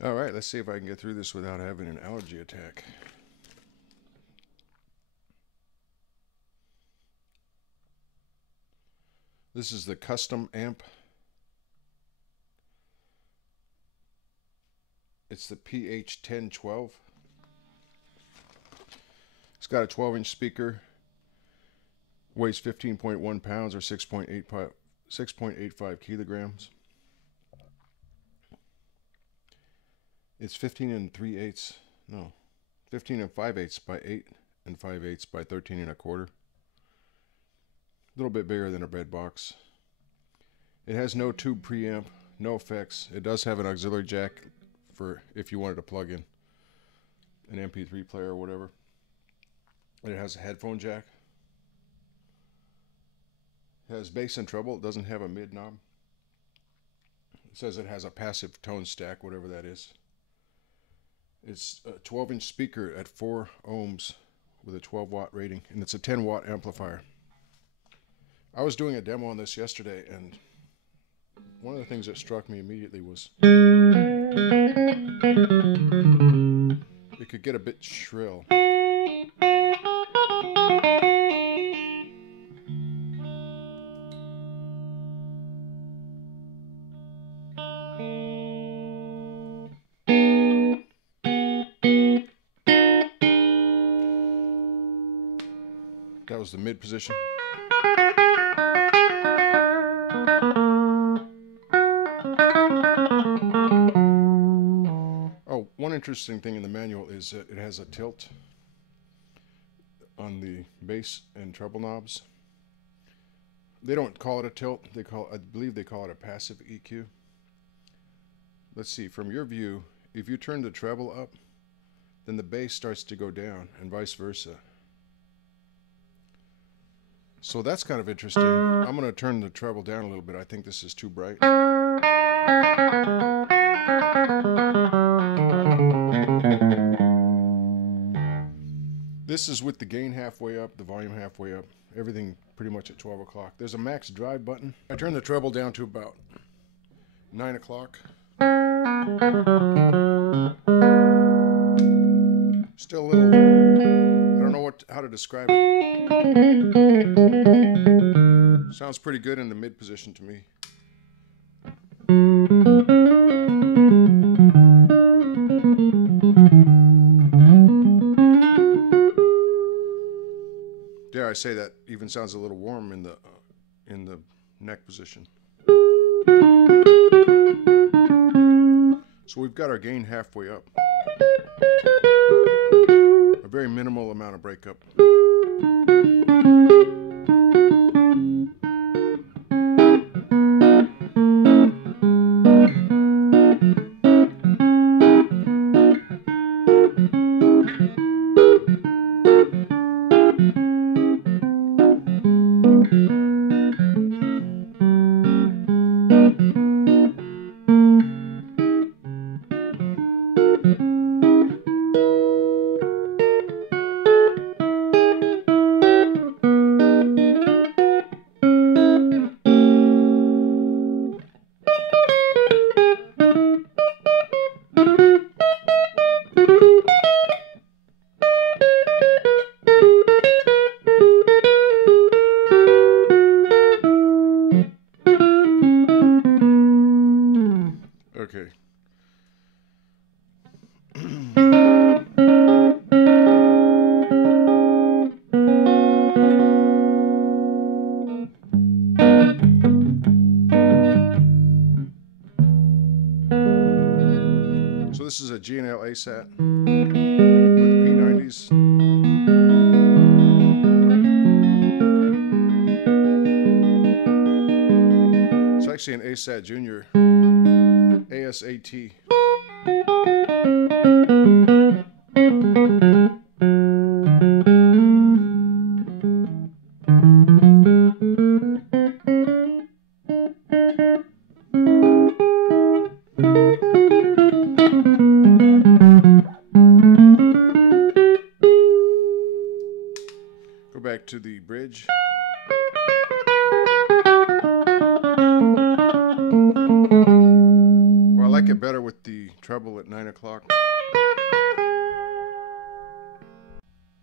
All right, let's see if I can get through this without having an allergy attack. This is the Kustom amp. It's the PH1012. It's got a 12-inch speaker, weighs 15.1 pounds or 6.85 kilograms. It's 15 and 3/8, no, 15 and 5/8 by 8 and 5/8 by 13 and a quarter. A little bit bigger than a bed box. It has no tube preamp, no effects. It does have an auxiliary jack for if you wanted to plug in an MP3 player or whatever. And it has a headphone jack. It has bass and treble. It doesn't have a mid knob. It says it has a passive tone stack, whatever that is. It's a 12-inch speaker at 4 ohms with a 12-watt rating, and it's a 10-watt amplifier. I was doing a demo on this yesterday, and one of the things that struck me immediately was it could get a bit shrill. That was the mid position. Oh, one interesting thing in the manual is that it has a tilt on the bass and treble knobs. They don't call it a tilt. I believe they call it a passive EQ. Let's see, from your view, if you turn the treble up, then the bass starts to go down and vice versa. So that's kind of interesting. I'm going to turn the treble down a little bit. I think this is too bright. This is with the gain halfway up, the volume halfway up, everything pretty much at 12 o'clock. There's a max drive button. I turned the treble down to about 9 o'clock. Still a little, I don't know how to describe it. Sounds pretty good in the mid position to me. Dare I say that even sounds a little warm in the neck position. So we've got our gain halfway up. A very minimal amount of breakup. Okay. So this is a G&L ASAT with P90s. It's actually an ASAT Junior ASAT. Go back to the bridge. Well, I like it better with the treble at 9 o'clock.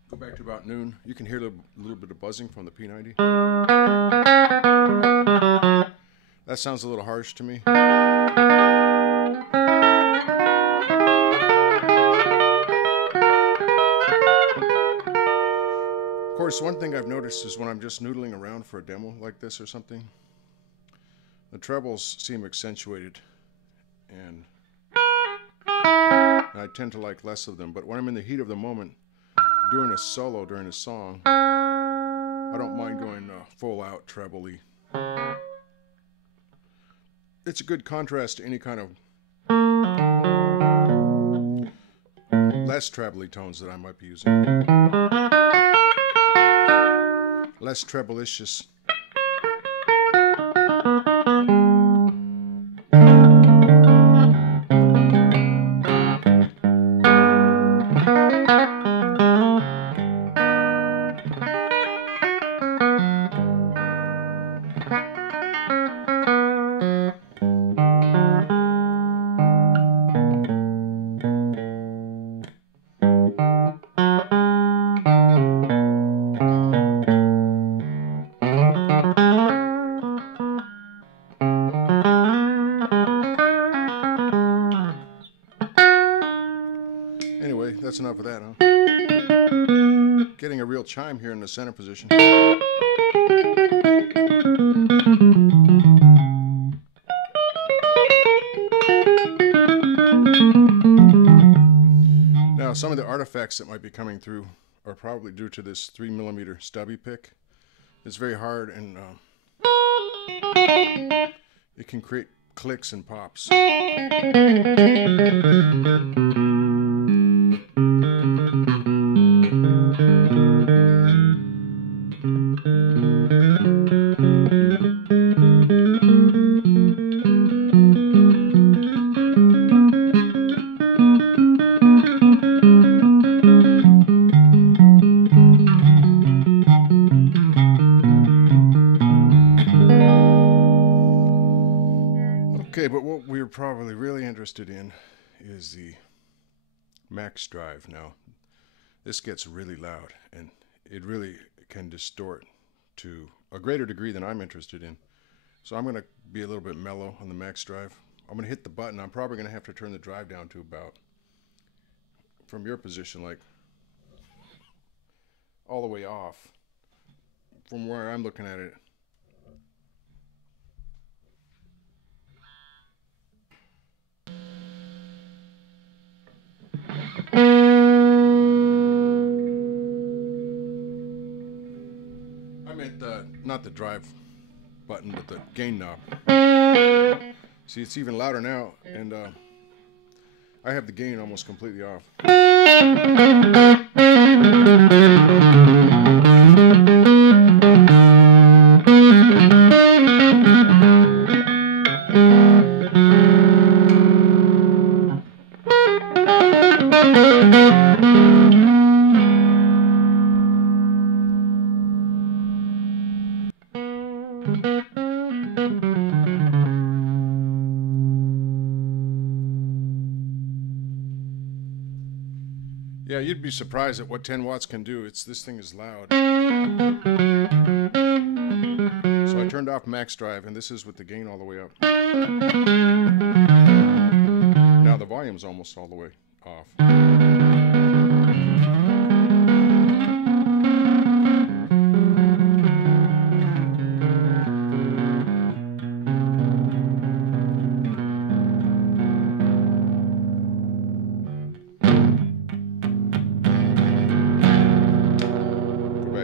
Go back to about noon. You can hear a little bit of buzzing from the P90. That sounds a little harsh to me. Of course, one thing I've noticed is when I'm just noodling around for a demo like this or something, the trebles seem accentuated, and I tend to like less of them. But when I'm in the heat of the moment, doing a solo during a song, I don't mind going full out treble-y. It's a good contrast to any kind of less treble-y tones that I might be using. Less treble-icious. Anyway, that's enough of that, huh? Getting a real chime here in the center position. Now, some of the artifacts that might be coming through are probably due to this 3mm stubby pick. It's very hard, and it can create clicks and pops. Okay, but what we're probably really interested in is the max drive. Now, this gets really loud, and it really can distort to a greater degree than I'm interested in. So I'm going to be a little bit mellow on the max drive. I'm going to hit the button. I'm probably going to have to turn the drive down to about, from your position, like all the way off. From where I'm looking at it, I meant not the drive button, but the gain knob. See, it's even louder now, and I have the gain almost completely off. Yeah, you'd be surprised at what 10 watts can do. This thing is loud. So I turned off max drive, and this is with the gain all the way up. Now the volume's almost all the way off.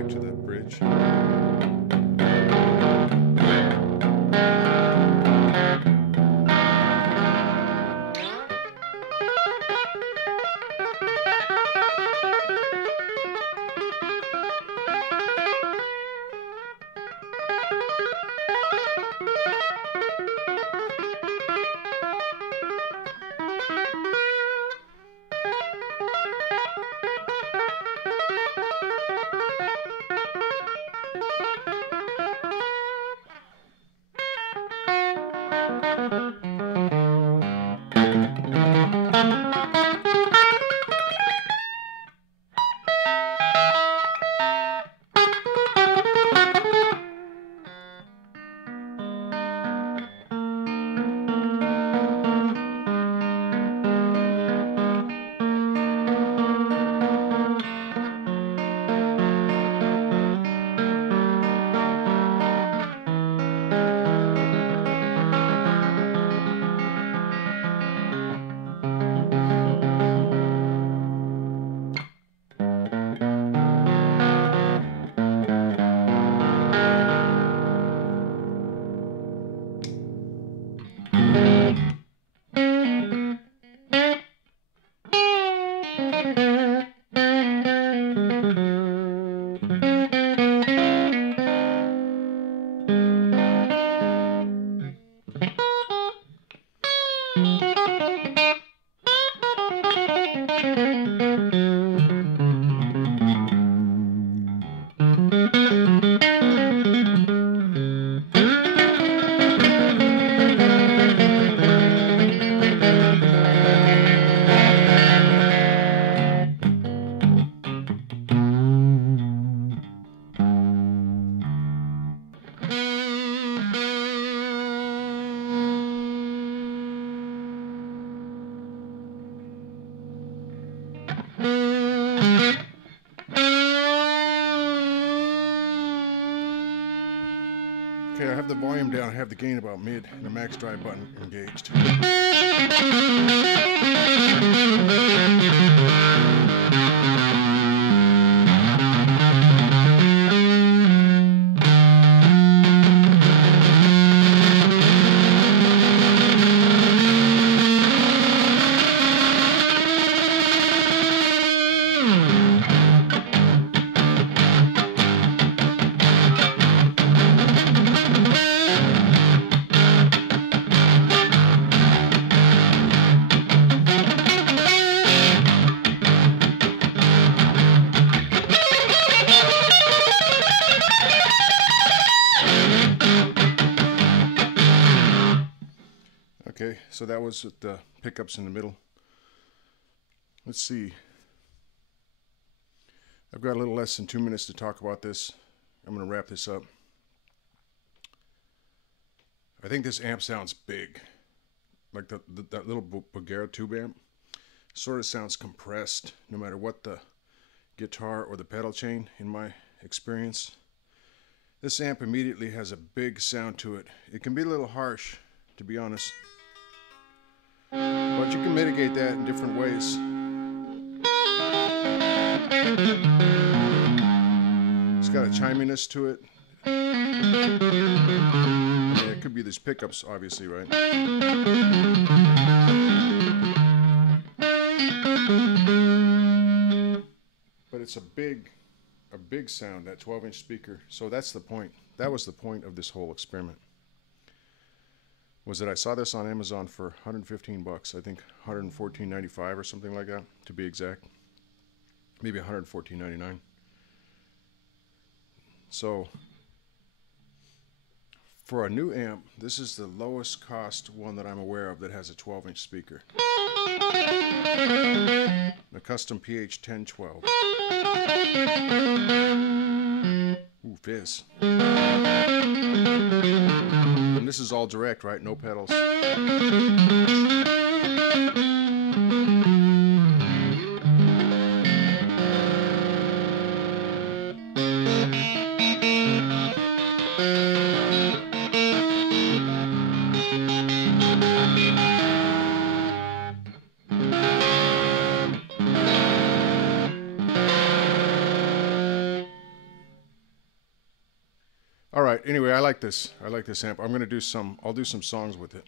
To the bridge. Okay, I have the volume down, I have the gain about mid, and the max drive button engaged. Okay, so that was with the pickups in the middle. Let's see. I've got a little less than 2 minutes to talk about this. I'm going to wrap this up. I think this amp sounds big. Like that little Bulgara tube amp. Sort of sounds compressed no matter what the guitar or the pedal chain in my experience. This amp immediately has a big sound to it. It can be a little harsh, to be honest. But you can mitigate that in different ways. It's got a chiminess to it. Yeah, it could be these pickups, obviously, right? But it's a big sound, that 12-inch speaker. So that's the point. That was the point of this whole experiment. Was that I saw this on Amazon for 115 bucks. I think 114.95 or something like that, to be exact. Maybe 114.99. So for a new amp, this is the lowest cost one that I'm aware of that has a 12-inch speaker. The Kustom PH1012. Ooh, fizz. And this is all direct, right? No pedals. All right, anyway, I like this. I like this amp. I'll do some songs with it.